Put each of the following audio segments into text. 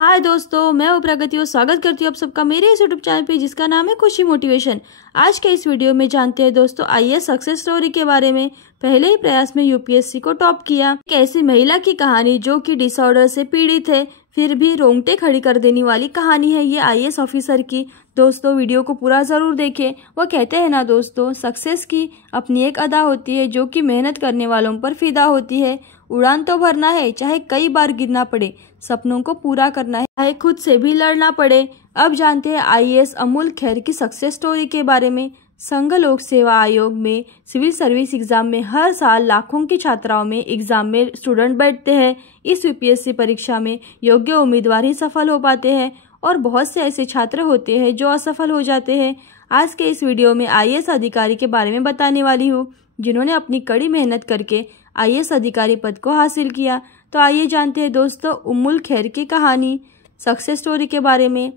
हाय दोस्तों, मैं हूँ प्रगति और स्वागत करती हूँ आप सबका मेरे इस यूट्यूब चैनल पे जिसका नाम है खुशी मोटिवेशन। आज के इस वीडियो में जानते हैं दोस्तों आईएएस सक्सेस स्टोरी के बारे में। पहले ही प्रयास में यूपीएससी को टॉप किया। एक ऐसी महिला की कहानी जो कि डिसऑर्डर से पीड़ित है, फिर भी रोंगटे खड़ी कर देने वाली कहानी है ये आईएएस ऑफिसर की। दोस्तों वीडियो को पूरा जरूर देखें। वो कहते हैं ना दोस्तों, सक्सेस की अपनी एक अदा होती है जो कि मेहनत करने वालों पर फिदा होती है। उड़ान तो भरना है, चाहे कई बार गिरना पड़े, सपनों को पूरा करना है, चाहे खुद से भी लड़ना पड़े। अब जानते हैं आईएएस अमूल खैर की सक्सेस स्टोरी के बारे में। संघ लोक सेवा आयोग में सिविल सर्विस एग्जाम में हर साल लाखों की छात्राओं में एग्जाम में स्टूडेंट बैठते हैं। इस यूपीएससी परीक्षा में योग्य उम्मीदवार ही सफल हो पाते हैं और बहुत से ऐसे छात्र होते हैं जो असफल हो जाते हैं। आज के इस वीडियो में आईएएस अधिकारी के बारे में बताने वाली हूँ जिन्होंने अपनी कड़ी मेहनत करके आईएएस अधिकारी पद को हासिल किया। तो आइए जानते हैं दोस्तों अमूल खैर की कहानी, सक्सेस स्टोरी के बारे में।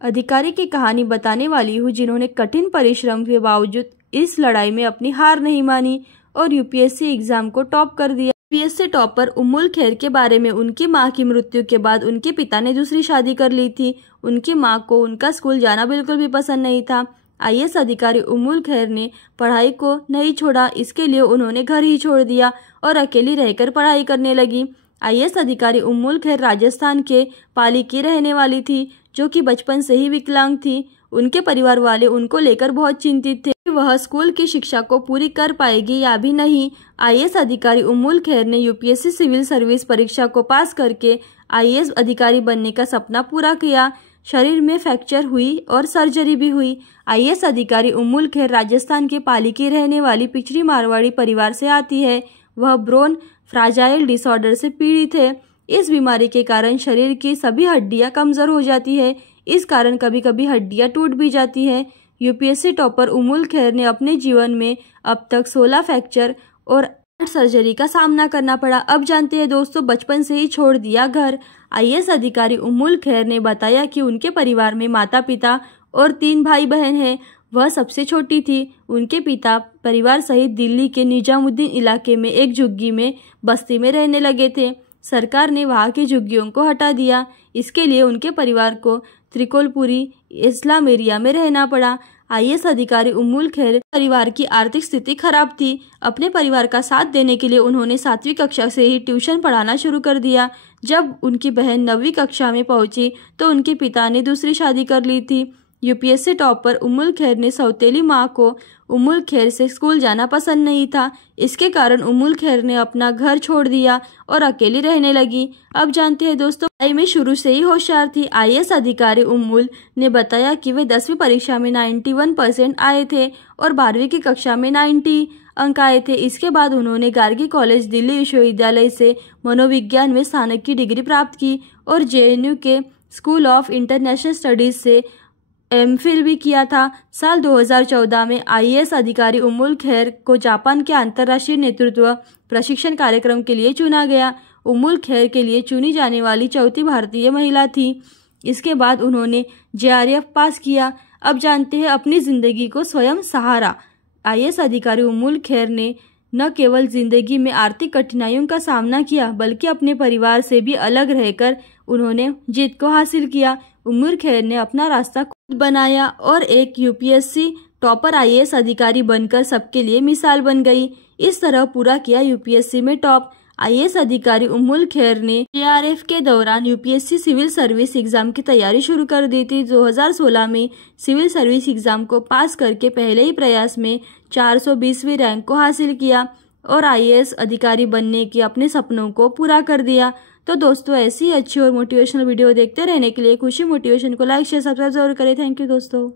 अधिकारी की कहानी बताने वाली हूँ जिन्होंने कठिन परिश्रम के बावजूद इस लड़ाई में अपनी हार नहीं मानी और यूपीएससी एग्जाम को टॉप कर दिया। यूपीएससी टॉपर अमूल खैर के बारे में, उनकी मां की मृत्यु के बाद उनके पिता ने दूसरी शादी कर ली थी। उनकी मां को उनका स्कूल जाना बिल्कुल भी पसंद नहीं था। आईएएस अधिकारी अमूल खैर ने पढ़ाई को नहीं छोड़ा, इसके लिए उन्होंने घर ही छोड़ दिया और अकेली रहकर पढ़ाई करने लगी। आईएएस अधिकारी अमूल खैर राजस्थान के पाली की रहने वाली थी जो कि बचपन से ही विकलांग थी। उनके परिवार वाले उनको लेकर बहुत चिंतित थे कि वह स्कूल की शिक्षा को पूरी कर पाएगी या भी नहीं। आईएएस अधिकारी अमूल खैर ने यूपीएससी सिविल सर्विस परीक्षा को पास करके आईएएस अधिकारी बनने का सपना पूरा किया। शरीर में फ्रैक्चर हुई और सर्जरी भी हुई। आईएएस अधिकारी अमूल खैर राजस्थान के पाली की रहने वाली पिछड़ी मारवाड़ी परिवार से आती है। वह ब्रोन फ्राजाइल डिसऑर्डर से पीड़ित है। इस बीमारी के कारण शरीर की सभी हड्डियां कमजोर हो जाती है। इस कारण कभी कभी हड्डियां टूट भी जाती है। यूपीएससी टॉपर अमूल खैर ने अपने जीवन में अब तक 16 फ्रैक्चर और 8 सर्जरी का सामना करना पड़ा। अब जानते हैं दोस्तों बचपन से ही छोड़ दिया घर। आईएएस अधिकारी अमूल खैर ने बताया कि उनके परिवार में माता पिता और 3 भाई बहन हैं। वह सबसे छोटी थी। उनके पिता परिवार सहित दिल्ली के निजामुद्दीन इलाके में एक झुग्गी में बस्ती में रहने लगे थे। सरकार ने वहां की झुग्गियों को हटा दिया। इसके लिए उनके परिवार को त्रिकोलपुरी इस्लाम एरिया में रहना पड़ा। आईएएस अधिकारी अमूल खैर परिवार की आर्थिक स्थिति खराब थी। अपने परिवार का साथ देने के लिए उन्होंने 7वीं कक्षा से ही ट्यूशन पढ़ाना शुरू कर दिया। जब उनकी बहन 9वीं कक्षा में पहुंची तो उनके पिता ने दूसरी शादी कर ली थी। यूपीएससी टॉपर अमूल खैर ने सौतेली मां को अमूल खैर से स्कूल जाना पसंद नहीं था। इसके कारण अमूल खैर ने अपना घर छोड़ दिया और अकेली रहने लगी। अब जानते हैं दोस्तों पढ़ाई में शुरू से ही होशियार थी। आईएएस अधिकारी अमूल ने बताया कि वे 10वीं परीक्षा में 91% आए थे और 12वीं की कक्षा में 90 अंक आए थे। इसके बाद उन्होंने गार्गी कॉलेज दिल्ली विश्वविद्यालय से मनोविज्ञान में स्नातक की डिग्री प्राप्त की और जेएनयू के स्कूल ऑफ इंटरनेशनल स्टडीज से एमफिल भी किया था। साल 2014 में आईएएस अधिकारी अमूल खैर को जापान के अंतर्राष्ट्रीय नेतृत्व प्रशिक्षण कार्यक्रम के लिए चुना गया। अमूल खैर के लिए चुनी जाने वाली चौथी भारतीय महिला थी। इसके बाद उन्होंने जेआरएफ पास किया। अब जानते हैं अपनी जिंदगी को स्वयं सहारा। आईएएस अधिकारी अमूल खैर ने न केवल जिंदगी में आर्थिक कठिनाइयों का सामना किया बल्कि अपने परिवार से भी अलग रहकर उन्होंने जीत को हासिल किया। अमूल खैर ने अपना रास्ता खुद बनाया और एक यूपीएससी टॉपर आईएएस अधिकारी बनकर सबके लिए मिसाल बन गई। इस तरह पूरा किया यूपीएससी में टॉप। आईएएस अधिकारी अमूल खैर ने जेआरएफ के दौरान यूपीएससी सिविल सर्विस एग्जाम की तैयारी शुरू कर दी थी। 2016 में सिविल सर्विस एग्जाम को पास करके पहले ही प्रयास में 420वीं रैंक को हासिल किया और आईएएस अधिकारी बनने के अपने सपनों को पूरा कर दिया। तो दोस्तों ऐसी अच्छी और मोटिवेशनल वीडियो देखते रहने के लिए खुशी मोटिवेशन को लाइक शेयर सब्सक्राइब जरूर करें। थैंक यू दोस्तों।